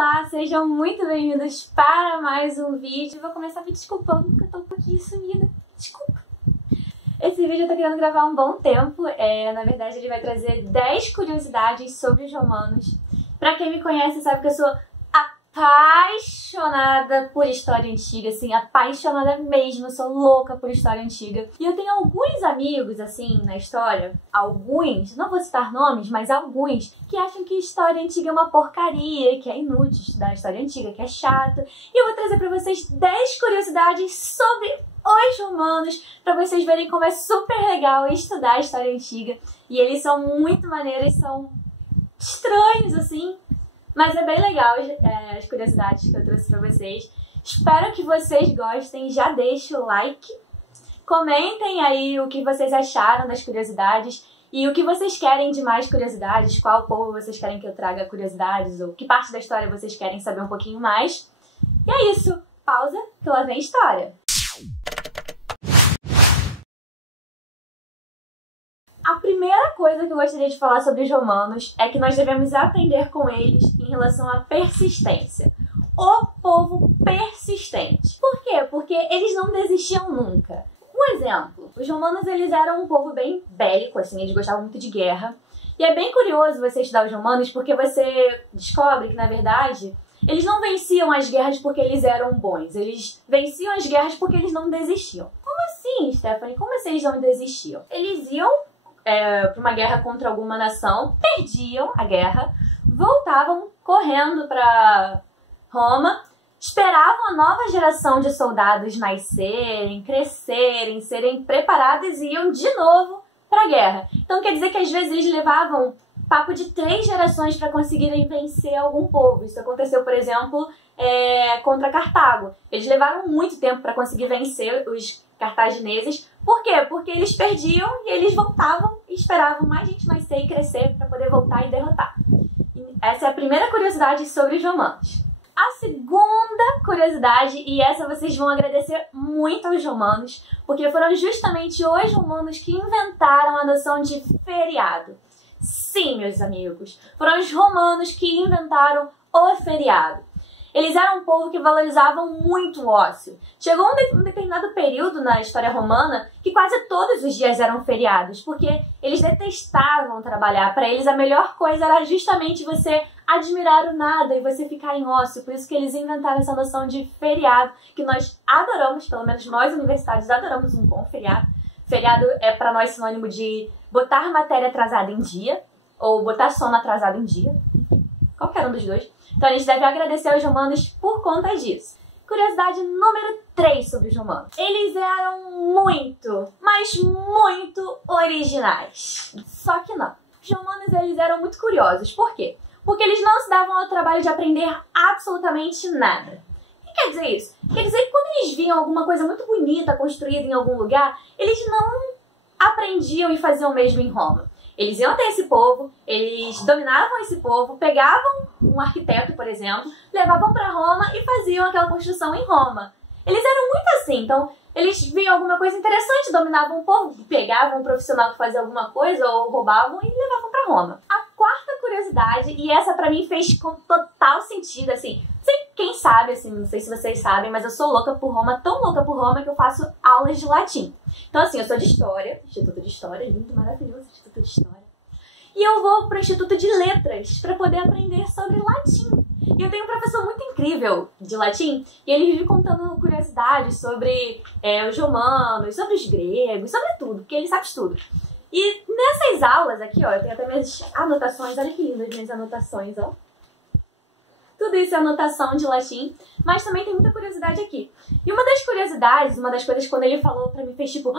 Olá, sejam muito bem-vindos para mais um vídeo. Vou começar me desculpando porque eu tô um pouquinho sumida. Desculpa. Esse vídeo eu tô querendo gravar há um bom tempo. Na verdade, ele vai trazer 10 curiosidades sobre os romanos. Pra quem me conhece sabe que eu sou apaixonada por história antiga, assim, apaixonada mesmo, sou louca por história antiga. E eu tenho alguns amigos, assim, na história, alguns, não vou citar nomes, mas alguns, que acham que história antiga é uma porcaria, que é inútil estudar história antiga, que é chato. E eu vou trazer pra vocês 10 curiosidades sobre os romanos, pra vocês verem como é super legal estudar a história antiga. E eles são muito maneiros, são estranhos, assim, mas é bem legal as curiosidades que eu trouxe pra vocês. Espero que vocês gostem. Já deixa o like. Comentem aí o que vocês acharam das curiosidades. E o que vocês querem de mais curiosidades. Qual povo vocês querem que eu traga curiosidades. Ou que parte da história vocês querem saber um pouquinho mais. E é isso. Pausa, que lá vem história. A primeira coisa que eu gostaria de falar sobre os romanos é que nós devemos aprender com eles em relação à persistência. O povo persistente. Por quê? Porque eles não desistiam nunca. Um exemplo, os romanos eles eram um povo bem bélico, assim, eles gostavam muito de guerra. E é bem curioso você estudar os romanos porque você descobre que, na verdade, eles não venciam as guerras porque eles eram bons. Eles venciam as guerras porque eles não desistiam. Como assim, Stephanie? Como assim eles não desistiam? Eles iam para uma guerra contra alguma nação, perdiam a guerra, voltavam correndo para Roma, esperavam a nova geração de soldados nascerem, crescerem, serem preparados e iam de novo para a guerra. Então quer dizer que às vezes eles levavam papo de 3 gerações para conseguirem vencer algum povo. Isso aconteceu, por exemplo, contra Cartago. Eles levaram muito tempo para conseguir vencer os cartagineses. Por quê? Porque eles perdiam e eles voltavam e esperavam mais gente nascer e crescer para poder voltar e derrotar. E essa é a primeira curiosidade sobre os romanos. A segunda curiosidade, e essa vocês vão agradecer muito aos romanos, porque foram justamente os romanos que inventaram a noção de feriado. Sim, meus amigos, foram os romanos que inventaram o feriado. Eles eram um povo que valorizavam muito o ócio. Chegou um determinado período na história romana que quase todos os dias eram feriados, porque eles detestavam trabalhar. Para eles a melhor coisa era justamente você admirar o nada e você ficar em ócio. Por isso que eles inventaram essa noção de feriado, que nós adoramos, pelo menos nós universitários adoramos um bom feriado. Feriado é para nós sinônimo de botar matéria atrasada em dia, ou botar sono atrasado em dia, qualquer um dos dois. Então a gente deve agradecer aos romanos por conta disso. Curiosidade número 3 sobre os romanos. Eles eram muito, mas muito originais. Só que não. Os romanos eles eram muito curiosos. Por quê? Porque eles não se davam ao trabalho de aprender absolutamente nada. O que quer dizer isso? Quer dizer que quando eles viam alguma coisa muito bonita construída em algum lugar, eles não aprendiam e faziam o mesmo em Roma. Eles iam até esse povo, eles dominavam esse povo, pegavam um arquiteto, por exemplo, levavam para Roma e faziam aquela construção em Roma. Eles eram muito assim, então eles viam alguma coisa interessante, dominavam o povo, pegavam um profissional que fazia alguma coisa ou roubavam e levavam para Roma. A quarta curiosidade, e essa pra mim fez com total sentido, assim, quem sabe, assim, não sei se vocês sabem, mas eu sou louca por Roma, tão louca por Roma que eu faço aulas de latim. Então assim, eu sou de História, Instituto de História, lindo, maravilhoso Instituto de História. E eu vou pro Instituto de Letras para poder aprender sobre latim. E eu tenho um professor muito incrível de latim, e ele vive contando curiosidades sobre os romanos, sobre os gregos, sobre tudo, porque ele sabe tudo. E nessas aulas aqui, ó, eu tenho até minhas anotações, olha que lindas minhas anotações, ó. Tudo isso é anotação de latim, mas também tem muita curiosidade aqui. E uma das curiosidades, uma das coisas quando ele falou pra mim fez tipo,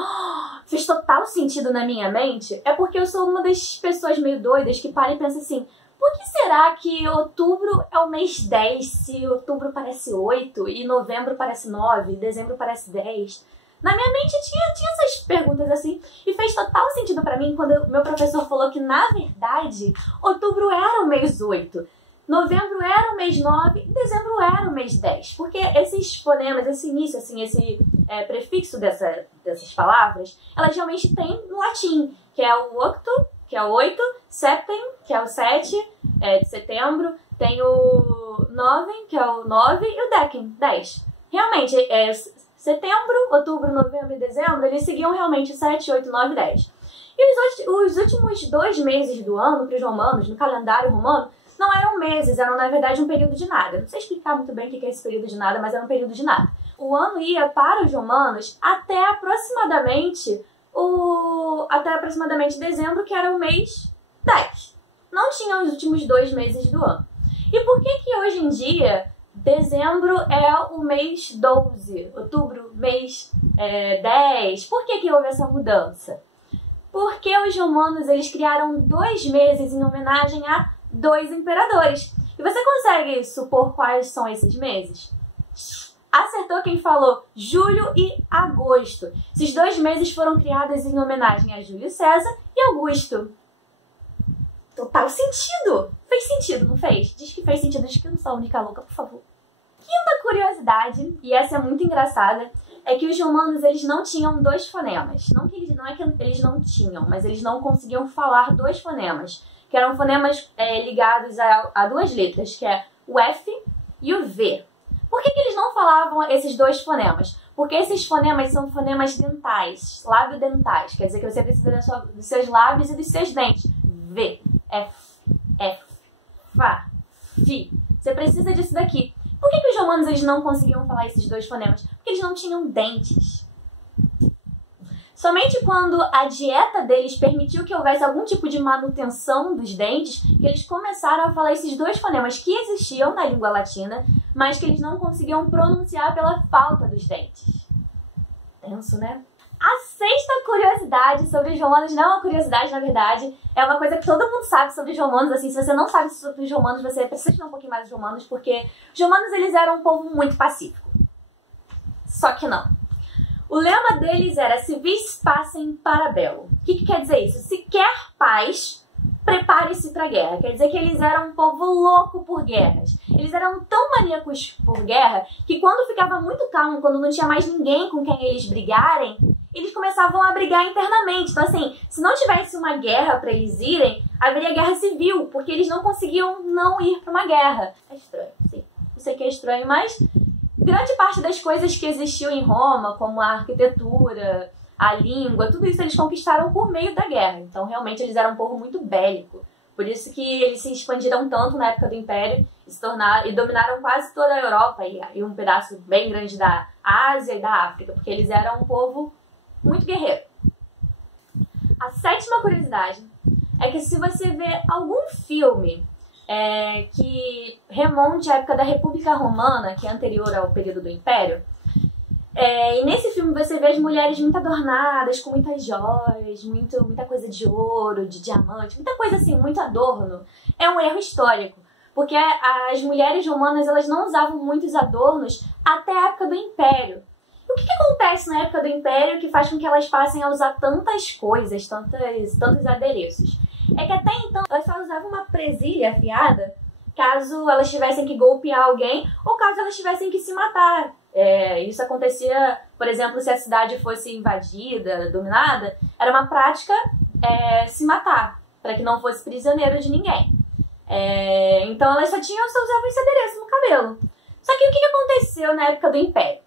fez total sentido na minha mente, é porque eu sou uma das pessoas meio doidas que para e pensa assim, por que será que outubro é o mês 10, se outubro parece 8, e novembro parece 9, dezembro parece 10? Na minha mente tinha essas perguntas assim, e fez total sentido pra mim quando meu professor falou que, na verdade, outubro era o mês 8. Novembro era o mês 9 e dezembro era o mês 10. Porque esses fonemas, esse início, assim, esse prefixo dessas palavras, elas realmente têm no latim, que é o octo, que é o 8, septem, que é o 7 de setembro, Tem o Novem, que é o 9, e o Decan, 10. Realmente, setembro, outubro, novembro e dezembro, eles seguiam realmente 7, 8, 9 e 10. E os últimos 2 meses do ano, para os romanos, no calendário romano, não eram meses, eram na verdade um período de nada. Não sei explicar muito bem o que é esse período de nada, mas era um período de nada. O ano ia para os romanos até aproximadamente dezembro, que era o mês 10. Não tinham os últimos 2 meses do ano. E por que hoje em dia dezembro é o mês 12, outubro mês 10? Por que houve essa mudança? Porque os romanos eles criaram 2 meses em homenagem a 2 imperadores. E você consegue supor quais são esses meses? Acertou quem falou julho e agosto. Esses 2 meses foram criados em homenagem a Júlio César e Augusto. Total sentido! Fez sentido, não fez? Diz que fez sentido, diz que eu não sou a única louca, por favor. Quinta curiosidade, e essa é muito engraçada, é que os romanos eles não tinham 2 fonemas. Não é que eles não tinham, mas eles não conseguiam falar 2 fonemas, que eram fonemas ligados a 2 letras, que é o F e o V. Por que eles não falavam esses 2 fonemas? Porque esses fonemas são fonemas dentais, lábio-dentais. Quer dizer que você precisa dos seus lábios e dos seus dentes. V, F, F, Fá, Fi. Você precisa disso daqui. Por que os romanos eles não conseguiam falar esses 2 fonemas? Porque eles não tinham dentes. Somente quando a dieta deles permitiu que houvesse algum tipo de manutenção dos dentes, que eles começaram a falar esses 2 fonemas que existiam na língua latina, mas que eles não conseguiam pronunciar pela falta dos dentes. Tenso, né? A sexta curiosidade sobre os romanos não é uma curiosidade, na verdade, é uma coisa que todo mundo sabe sobre os romanos. Assim, se você não sabe sobre os romanos, você precisa estudar um pouquinho mais dos romanos, porque os romanos eles eram um povo muito pacífico. Só que não. O lema deles era "Si vis pacem para bello". O que quer dizer isso? Se quer paz, prepare-se para a guerra. Quer dizer que eles eram um povo louco por guerras. Eles eram tão maníacos por guerra que quando ficava muito calmo, quando não tinha mais ninguém com quem eles brigarem, eles começavam a brigar internamente. Então assim, se não tivesse uma guerra para eles irem, haveria guerra civil, porque eles não conseguiam não ir para uma guerra. É estranho, sim. Eu sei que é estranho, mas grande parte das coisas que existiam em Roma, como a arquitetura, a língua, tudo isso eles conquistaram por meio da guerra. Então, realmente, eles eram um povo muito bélico. Por isso que eles se expandiram tanto na época do Império e dominaram quase toda a Europa e um pedaço bem grande da Ásia e da África, porque eles eram um povo muito guerreiro. A sétima curiosidade é que se você vê algum filme que remonte à época da República Romana, que é anterior ao período do Império, e nesse filme você vê as mulheres muito adornadas, com muitas joias, muita coisa de ouro, de diamante, muita coisa assim, muito adorno. É um erro histórico, porque as mulheres romanas elas não usavam muitos adornos até a época do Império. E o que acontece na época do Império que faz com que elas passem a usar tantas coisas, tantos adereços? É que até então elas só usavam uma presilha afiada caso elas tivessem que golpear alguém ou caso elas tivessem que se matar. Isso acontecia, por exemplo, se a cidade fosse invadida, dominada, era uma prática se matar, para que não fosse prisioneiro de ninguém. Então elas só usavam esse adereço no cabelo. Só que o que aconteceu na época do Império?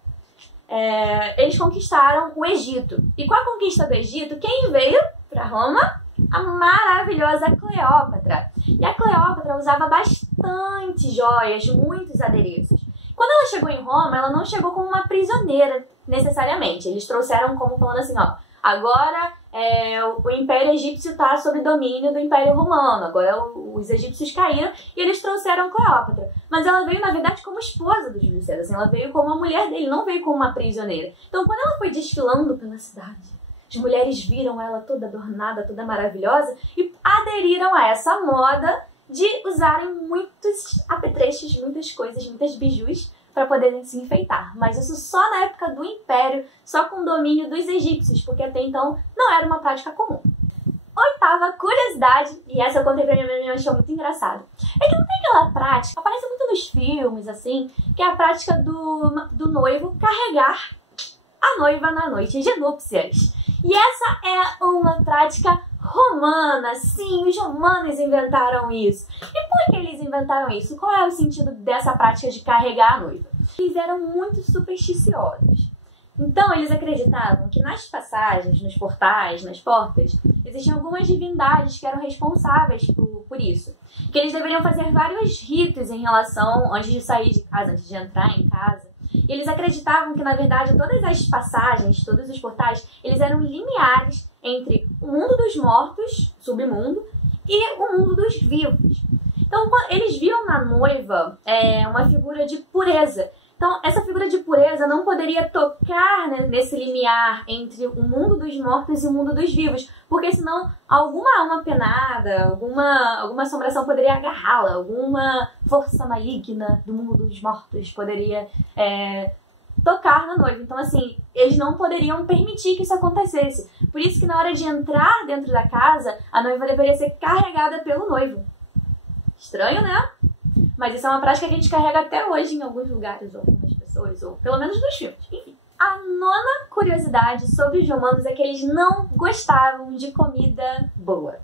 Eles conquistaram o Egito. E com a conquista do Egito, quem veio para Roma? A maravilhosa Cleópatra. E a Cleópatra usava bastante joias, muitos adereços. Quando ela chegou em Roma, ela não chegou como uma prisioneira, necessariamente. Eles trouxeram como falando assim, ó, agora o Império Egípcio está sob domínio do Império Romano, agora os egípcios caíram e eles trouxeram Cleópatra. Mas ela veio, na verdade, como esposa do Júlio César, assim, ela veio como uma mulher dele, não veio como uma prisioneira. Então, quando ela foi desfilando pela cidade, as mulheres viram ela toda adornada, toda maravilhosa e aderiram a essa moda de usarem muitos apetrechos, muitas coisas, muitas bijus para poderem se enfeitar. Mas isso só na época do Império, só com o domínio dos egípcios, porque até então não era uma prática comum. Oitava curiosidade, e essa eu contei pra minha mãe e achou muito engraçado, é que não tem aquela prática, aparece muito nos filmes, assim, que é a prática do noivo carregar a noiva na noite de núpcias. E essa é uma prática romana. Sim, os romanos inventaram isso. E por que eles inventaram isso? Qual é o sentido dessa prática de carregar a noiva? Eles eram muito supersticiosos. Então, eles acreditavam que nas passagens, nos portais, nas portas, existiam algumas divindades que eram responsáveis por isso. Que eles deveriam fazer vários ritos em relação, antes de sair de casa, antes de entrar em casa. E eles acreditavam que, na verdade, todas as passagens, todos os portais, eles eram limiares entre o mundo dos mortos, submundo, e o mundo dos vivos. Então, eles viam na noiva uma figura de pureza. Então, essa figura de pureza não poderia tocar, né, nesse limiar entre o mundo dos mortos e o mundo dos vivos, porque senão alguma alma penada, alguma assombração poderia agarrá-la, alguma força maligna do mundo dos mortos poderia tocar na noiva. Então, assim, eles não poderiam permitir que isso acontecesse. Por isso que na hora de entrar dentro da casa, a noiva deveria ser carregada pelo noivo. Estranho, né? Mas isso é uma prática que a gente carrega até hoje em alguns lugares, ou algumas pessoas, ou pelo menos nos filmes. Enfim. A nona curiosidade sobre os romanos é que eles não gostavam de comida boa.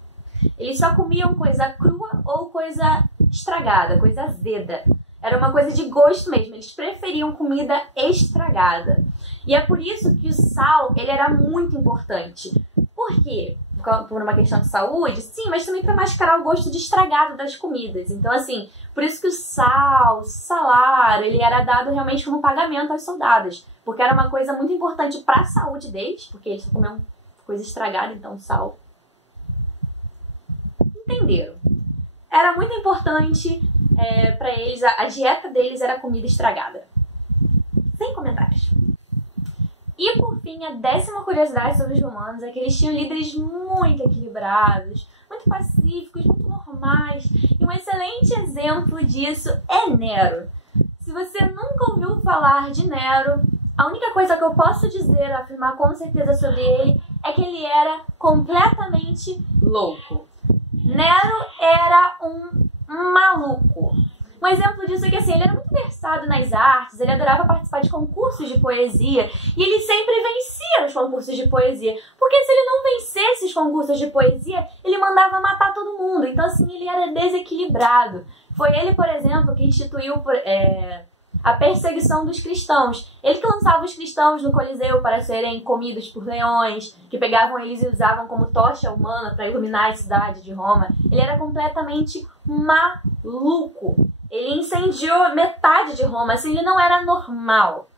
Eles só comiam coisa crua ou coisa estragada, coisa azeda. Era uma coisa de gosto mesmo, eles preferiam comida estragada. E é por isso que o sal, ele era muito importante. Por quê? Por uma questão de saúde? Sim, mas também para mascarar o gosto de estragado das comidas. Então, assim, por isso que o sal, o salário, ele era dado realmente como pagamento aos soldados. Porque era uma coisa muito importante para a saúde deles, porque eles comiam coisa estragada, então sal. Entenderam? Era muito importante para eles, a dieta deles era comida estragada. Sem comentários. E por fim, a 10ª curiosidade sobre os romanos é que eles tinham líderes muito equilibrados, muito pacíficos, muito normais. E um excelente exemplo disso é Nero. Se você nunca ouviu falar de Nero, a única coisa que eu posso dizer, afirmar com certeza sobre ele, é que ele era completamente louco. Nero era um maluco. Um exemplo disso é que, assim, ele era muito versado nas artes, ele adorava participar de concursos de poesia, e ele sempre vencia os concursos de poesia, porque se ele não vencesse os concursos de poesia, ele mandava matar todo mundo. Então, assim, ele era desequilibrado. Foi ele, por exemplo, que instituiu a perseguição dos cristãos. Ele que lançava os cristãos no Coliseu para serem comidos por leões, que pegavam eles e usavam como tocha humana para iluminar a cidade de Roma. Ele era completamente maluco. Ele incendiou metade de Roma, assim, ele não era normal.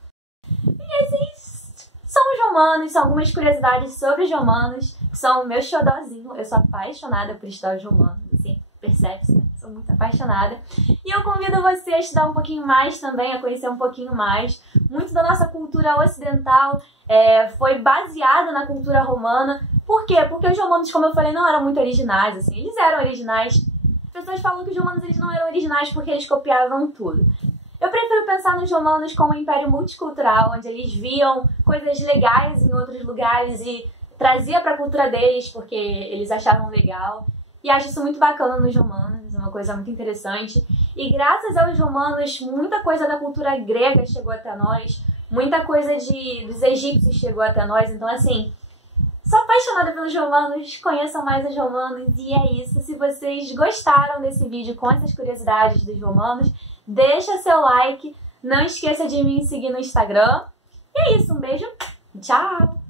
E esses são os romanos, são algumas curiosidades sobre os romanos, que são o meu xodózinho. Eu sou apaixonada por estudar os romanos, assim, percebe-se, né? Sou muito apaixonada. E eu convido você a estudar um pouquinho mais também, a conhecer um pouquinho mais. Muito da nossa cultura ocidental foi baseada na cultura romana. Por quê? Porque os romanos, como eu falei, não eram muito originais, assim, eles eram originais. As pessoas falam que os romanos eles não eram originais porque eles copiavam tudo. Eu prefiro pensar nos romanos como um império multicultural, onde eles viam coisas legais em outros lugares e trazia para a cultura deles porque eles achavam legal. E acho isso muito bacana nos romanos, uma coisa muito interessante. E graças aos romanos, muita coisa da cultura grega chegou até nós, muita coisa dos egípcios chegou até nós. Então, assim, sou apaixonada pelos romanos, conheçam mais os romanos e é isso. Se vocês gostaram desse vídeo com essas curiosidades dos romanos, deixa seu like, não esqueça de me seguir no Instagram. E é isso, um beijo, tchau!